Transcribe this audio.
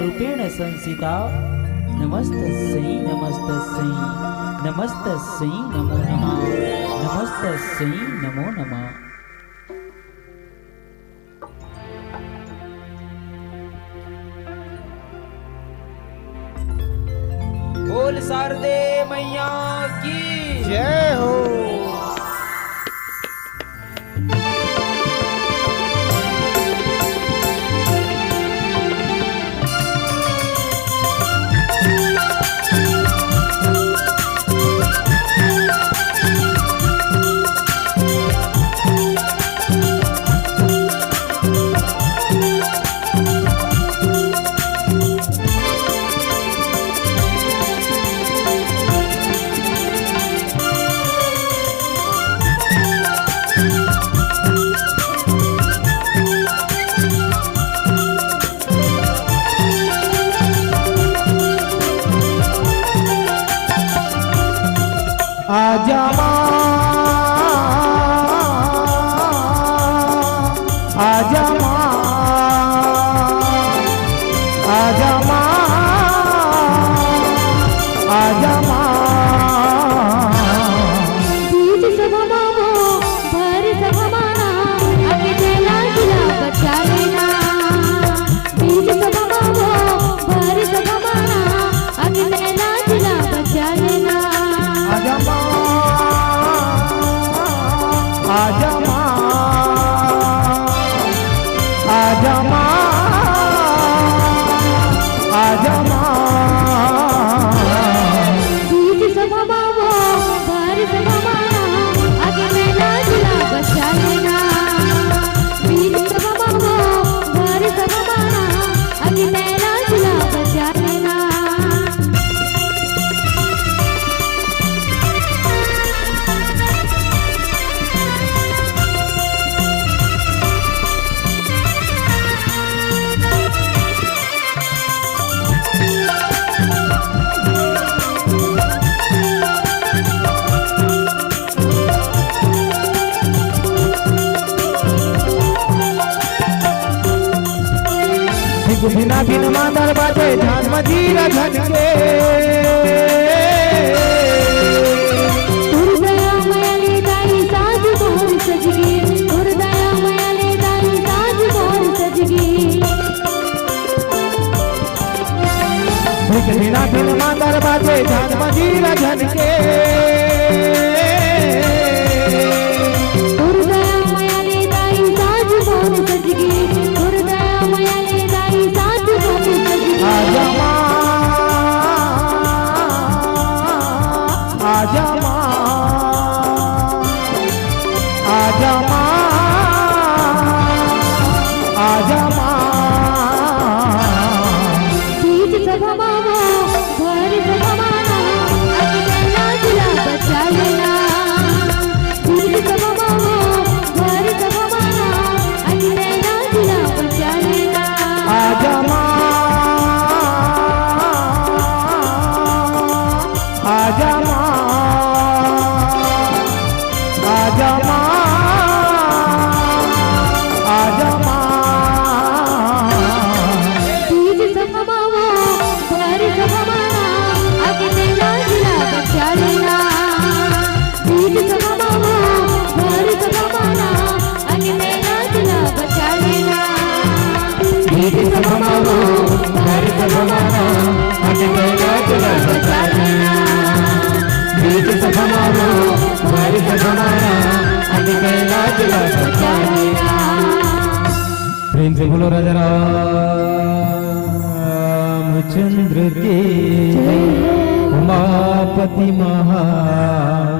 रूपेण संसिता नमस्तस्यै नमस्तस्यै नमस्तस्यै नमो नमः नमस्तस्यै नमो नमः। बोल शारदे मैया की जय हो। बिना बिन मादर बाजे ध्यान मजीरा झटके दुर्दया मयाले दाई साज मोर सजगी दुर्दया मयाले दाई साज मोर सजगी बिना बिन मादर बाजे ध्यान मजीरा झटके दुर्दया मयाले दाई साज मोर सजगी दुर्दया मयाले दाई साज मोर सजगी आजा माँ आजा माँ आजा माँ आजा माँ बीज सभा मामा घर सभा माना अकेला दिला बचा लेना बीज सभा मामा घर सभा माना अकेला दिला बचा लेना आजा माँ आजा माँ आजा माँ आजा माँ बीज सभा मामा घर सभा माना अकेला दिला बचा लेना बीज सभा मामा घर सभा माना अकेला दिला बचा लेना बीज सभा मामा घर सभा माना अकेला दिला बचा लेना बीज सभा मामा घर सभा माना अकेला दिला बचा लेना प्रेम से बोलो राजा रामचंद्र के उमापति महादेव